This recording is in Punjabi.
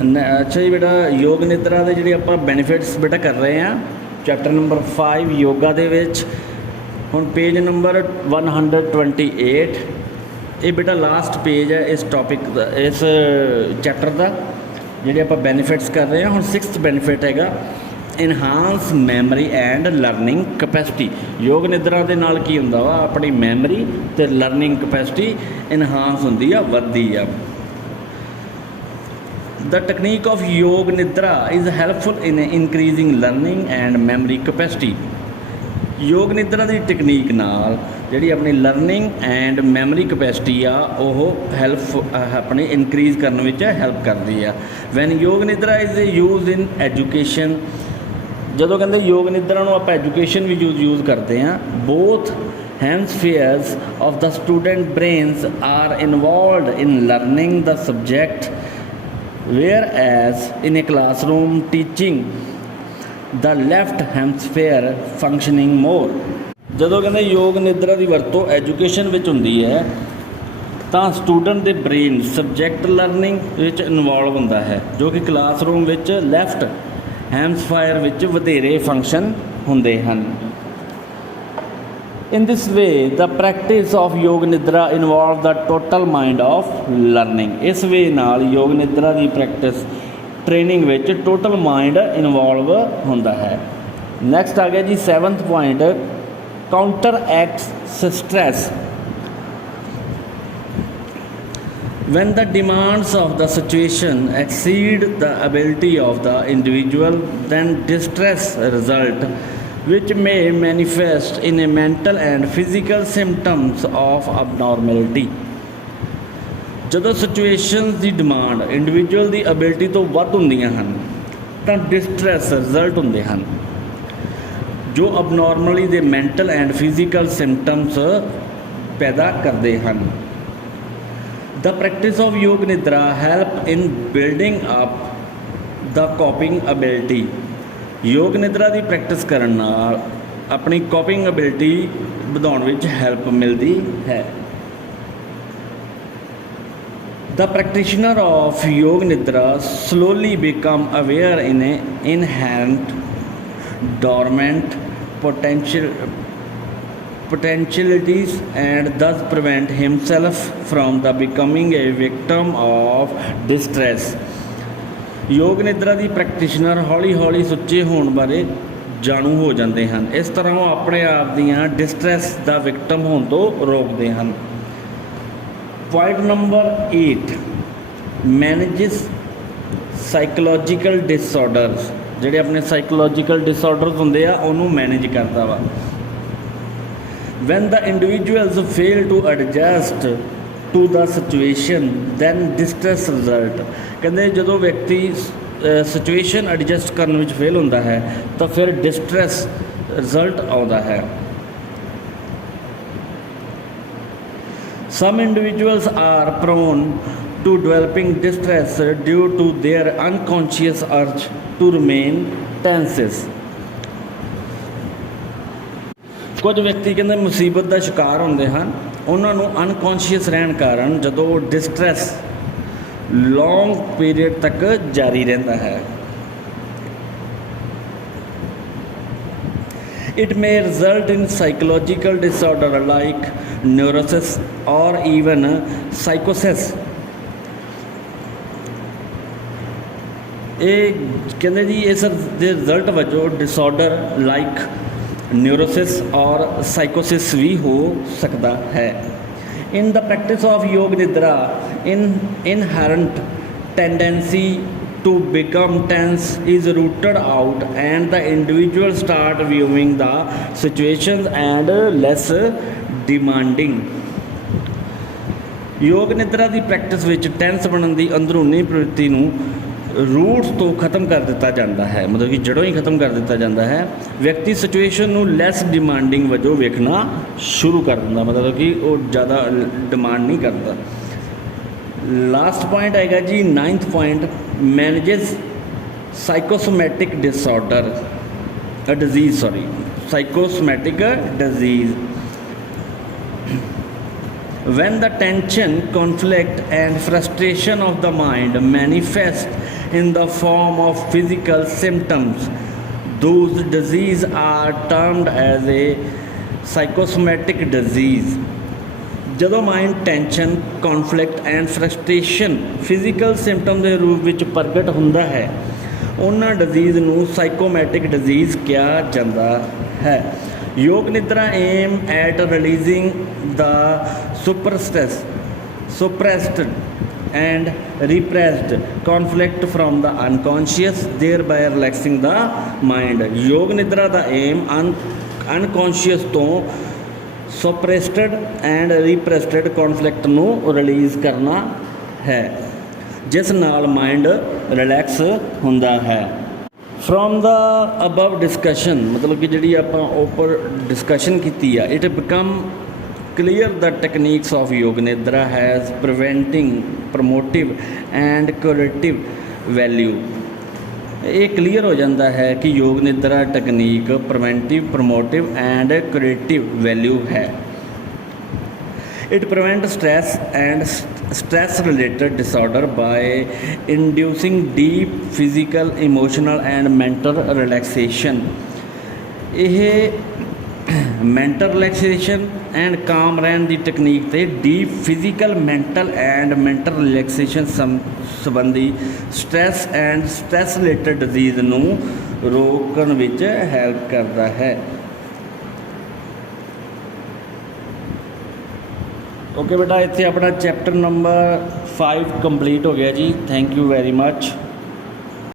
अच्छा जी बेटा, योग निद्रा ਦੇ ਜਿਹੜੇ ਆਪਾਂ ਬੈਨੀਫਿਟਸ ਬੇਟਾ ਕਰ ਰਹੇ ਹਾਂ ਚੈਪਟਰ ਨੰਬਰ 5 ਯੋਗਾ ਦੇ ਵਿੱਚ। ਹੁਣ ਪੇਜ ਨੰਬਰ 128 ਇਹ ਬੇਟਾ ਲਾਸਟ ਪੇਜ ਹੈ ਇਸ ਟੌਪਿਕ ਦਾ, ਇਸ ਚੈਪਟਰ ਦਾ, ਜਿਹੜੇ ਆਪਾਂ ਬੈਨੀਫਿਟਸ ਕਰ ਰਹੇ ਹਾਂ। ਹੁਣ 6th ਬੈਨੀਫਿਟ ਹੈਗਾ enhance memory and learning capacity. ਯੋਗ ਨਿਦਰਾ ਦੇ ਨਾਲ ਕੀ ਹੁੰਦਾ ਵਾ, ਆਪਣੀ ਮੈਮਰੀ ਅਤੇ ਲਰਨਿੰਗ ਕਪੈਸਿਟੀ ਇਨਹਾਂਸ ਹੁੰਦੀ ਆ, ਵੱਧਦੀ ਆ। The technique of Yoga Nidra is helpful in increasing learning and memory capacity. ਯੋਗ ਨਿਦਰਾ ਦੀ ਟੈਕਨੀਕ ਨਾਲ ਜਿਹੜੀ ਆਪਣੀ ਲਰਨਿੰਗ ਐਂਡ ਮੈਮਰੀ ਕਪੈਸਿਟੀ ਆ ਉਹ ਆਪਣੀ ਇਨਕਰੀਜ਼ ਕਰਨ ਵਿੱਚ ਹੈਲਪ ਕਰਦੀ ਆ। ਵੈਨ ਯੋਗ ਨਿਦਰਾ ਇਜ਼ ਯੂਜ਼ ਇਨ ਐਜੂਕੇਸ਼ਨ, ਜਦੋਂ ਕਹਿੰਦੇ ਯੋਗ ਨਿਦਰਾ ਨੂੰ ਆਪਾਂ ਐਜੂਕੇਸ਼ਨ ਵੀ ਯੂਜ਼ ਕਰਦੇ ਹਾਂ। Both hemispheres of the student brains are involved in learning the subject, whereas in a classroom teaching the left hemisphere functioning more। ਜਦੋਂ ਕਹਿੰਦੇ ਯੋਗ ਨਿਦਰਾ ਦੀ ਵਰਤੋਂ ਐਜੂਕੇਸ਼ਨ ਵਿੱਚ ਹੁੰਦੀ ਹੈ ਤਾਂ ਸਟੂਡੈਂਟ ਦੇ ਬ੍ਰੇਨ ਸਬਜੈਕਟ ਲਰਨਿੰਗ ਵਿੱਚ ਇਨਵੋਲਵ ਹੁੰਦਾ ਹੈ, ਜੋ ਕਿ ਕਲਾਸਰੂਮ ਵਿੱਚ ਲੈਫਟ ਹੈਮਸਫਾਇਰ ਵਿੱਚ ਵਧੇਰੇ ਫੰਕਸ਼ਨ ਹੁੰਦੇ ਹਨ। In this way, the practice of Yoga Nidra involves the total mind of learning। ਇਸ ਵੇ ਨਾਲ ਯੋਗ ਨਿਦਰਾ ਦੀ ਪ੍ਰੈਕਟਿਸ ਟ੍ਰੇਨਿੰਗ ਵਿੱਚ ਟੋਟਲ ਮਾਈਂਡ ਇਨਵੋਲਵ ਹੁੰਦਾ ਹੈ। ਨੈਕਸਟ ਆ ਗਿਆ ਜੀ 7th point, counter acts stress. When the demands of the situation exceed the ability of the individual, then distress result, which may manifest in a mental and physical symptoms of abnormality। ਜਦੋਂ ਸਿਚੁਏਸ਼ਨਸ ਦੀ ਡਿਮਾਂਡ ਇੰਡੀਵਿਜੂਅਲ ਦੀ ਐਬਿਲਿਟੀ ਤੋਂ ਵੱਧ ਹੁੰਦੀਆਂ ਹਨ ਤਾਂ ਡਿਸਟ੍ਰੈਸ ਰਿਜ਼ਲਟ ਹੁੰਦੇ ਹਨ, ਜੋ ਅਬਨੋਰਮਲੀ ਦੇ ਮੈਂਟਲ ਐਂਡ ਫਿਜ਼ੀਕਲ ਸਿੰਪਟਮਸ ਪੈਦਾ ਕਰਦੇ ਹਨ। The practice of Yoga Nidra help in building up the coping ability। ਯੋਗ ਨਿਦਰਾ ਦੀ ਪ੍ਰੈਕਟਿਸ ਕਰਨ ਨਾਲ ਆਪਣੀ ਕੋਪਿੰਗ ਐਬਿਲਿਟੀ ਵਧਾਉਣ ਵਿੱਚ ਹੈਲਪ ਮਿਲਦੀ ਹੈ। The practitioner of Yoga Nidra slowly become aware in inherent dormant potentialities and thus prevent himself from the becoming a victim of distress। ਯੋਗ ਨਿਦਰਾ ਦੀ ਪ੍ਰੈਕਟੀਸ਼ਨਰ ਹੌਲੀ ਹੌਲੀ ਸੁੱਚੇ ਹੋਣ ਬਾਰੇ ਜਾਣੂ ਹੋ ਜਾਂਦੇ ਹਨ। ਇਸ ਤਰ੍ਹਾਂ ਉਹ ਆਪਣੇ ਆਪ ਦੀਆਂ ਡਿਸਟ੍ਰੈਸ ਦਾ ਵਿਕਟਮ ਹੋਣ ਤੋਂ ਰੋਕਦੇ ਹਨ। Point number 8, manages psychological disorders. ਜਿਹੜੇ ਆਪਣੇ ਸਾਈਕੋਲੋਜੀਕਲ ਡਿਸਆਰਡਰਸ ਹੁੰਦੇ ਆ ਉਹਨੂੰ ਮੈਨੇਜ ਕਰਦਾ ਵਾ। When the individuals fail to adjust to the situation then distress result. ਕਹਿੰਦੇ ਜਦੋਂ ਵਿਅਕਤੀ ਸਿਚੁਏਸ਼ਨ ਐਡਜਸਟ ਕਰਨ ਵਿੱਚ ਫੇਲ ਹੁੰਦਾ ਹੈ ਤਾਂ ਫਿਰ ਡਿਸਟ੍ਰੈਸ ਰਿਜ਼ਲਟ ਆਉਂਦਾ ਹੈ। Some individuals are prone to developing distress due to their unconscious urge to remain tenses. ਕੁਝ ਵਿਅਕਤੀ ਕਹਿੰਦੇ ਮੁਸੀਬਤ ਦਾ ਸ਼ਿਕਾਰ ਹੁੰਦੇ ਹਨ, ਉਹਨਾਂ ਨੂੰ ਅਨਕੌਂਸ਼ੀਅਸ ਰਹਿਣ ਕਾਰਨ ਜਦੋਂ ਡਿਸਟ੍ਰੈਸ ਲੌਂਗ ਪੀਰੀਅਡ ਤੱਕ ਜਾਰੀ ਰਹਿੰਦਾ ਹੈ। It may result in psychological disorder like neurosis or even ਸਾਈਕੋਸਿਸ। ਇਹ ਕਹਿੰਦੇ ਜੀ ਇਸ ਦੇ ਰਿਜ਼ਲਟ ਵਜੋਂ ਡਿਸਆਰਡਰ ਲਾਈਕ ਨਿਊਰੋਸਿਸ ਔਰ ਸਾਈਕੋਸਿਸ ਵੀ ਹੋ ਸਕਦਾ ਹੈ। In the practice of Yoga Nidra, inherent tendency to become tense is rooted out and the individual start viewing the situations and less demanding। ਯੋਗ ਨਿਦਰਾ ਦੀ ਪ੍ਰੈਕਟਿਸ ਵਿੱਚ ਟੈਂਸ ਬਣਨ ਦੀ ਅੰਦਰੂਨੀ ਪ੍ਰਵਿਰਤੀ ਨੂੰ ਰੂਟਸ ਤੋਂ ਖਤਮ ਕਰ ਦਿੱਤਾ ਜਾਂਦਾ ਹੈ, ਮਤਲਬ ਕਿ ਜੜੋਂ ਹੀ ਖਤਮ ਕਰ ਦਿੱਤਾ ਜਾਂਦਾ ਹੈ। ਵਿਅਕਤੀ ਸਿਚੁਏਸ਼ਨ ਨੂੰ ਲੈਸ ਡਿਮਾਂਡਿੰਗ ਵਜੋਂ ਵੇਖਣਾ ਸ਼ੁਰੂ ਕਰ ਦਿੰਦਾ, ਮਤਲਬ ਕਿ ਉਹ ਜ਼ਿਆਦਾ ਡਿਮਾਂਡ ਨਹੀਂ ਕਰਦਾ। ਲਾਸਟ ਪੁਆਇੰਟ ਹੈਗਾ ਜੀ 9th point, manages psychosomatic disorder disease psychosomatic disease. When the tension, conflict and frustration of the mind manifest in the form of physical symptoms. Those diseases are termed as a psychosomatic disease. ਜਦੋਂ mind tension, conflict and frustration physical symptom ਦੇ ਰੂਪ ਵਿੱਚ ਪ੍ਰਗਟ ਹੁੰਦਾ ਹੈ, ਉਹਨਾਂ ਡਿਜ਼ੀਜ਼ ਨੂੰ ਸਾਈਕੋਮੈਟਿਕ ਡਿਜ਼ੀਜ਼ ਕਿਹਾ ਜਾਂਦਾ ਹੈ। Yoga nidra aim at releasing the suppressed and repressed conflict from the unconscious, thereby relaxing the mind. ਯੋਗ ਨਿਦਰਾ ਦਾ ਏਮ ਅਨਕੌਂਸ਼ੀਅਸ ਤੋਂ ਸਪਰੈਸਡ ਐਂਡ ਰਿਪਰੈਸਡ ਕੌਨਫਲਿਕਟ ਨੂੰ ਰਿਲੀਜ਼ ਕਰਨਾ ਹੈ, ਜਿਸ ਨਾਲ ਮਾਈਂਡ ਰਿਲੈਕਸ ਹੁੰਦਾ ਹੈ। ਫਰੋਮ ਦਾ ਅਬਵ ਡਿਸਕਸ਼ਨ, ਮਤਲਬ ਕਿ ਜਿਹੜੀ ਆਪਾਂ ਉੱਪਰ ਡਿਸਕਸ਼ਨ ਕੀਤੀ ਆ, it become clear the techniques of yoga nidra has promotive and curative value. ਇਹ ਕਲੀਅਰ ਹੋ ਜਾਂਦਾ ਹੈ ਕਿ yoga nidra technique preventive, promotive and curative value ਹੈ। It prevent stress and stress related disorder by inducing deep physical, emotional and mental relaxation. ਇਹ ਮੈਂਟਲ ਰਿਲੈਕਸੇਸ਼ਨ ਐਂਡ ਕਾਮ ਰਹਿਣ ਦੀ ਟੈਕਨੀਕ ਤੇ deep physical, mental and mental relaxation ਸੰਬੰਧੀ stress and stress related disease ਨੂੰ ਰੋਕਣ ਵਿੱਚ ਹੈਲਪ ਕਰਦਾ ਹੈ। ਓਕੇ ਬੇਟਾ, ਇੱਥੇ ਆਪਣਾ ਚੈਪਟਰ ਨੰਬਰ 5 ਕੰਪਲੀਟ ਹੋ ਗਿਆ ਜੀ। Thank you very much.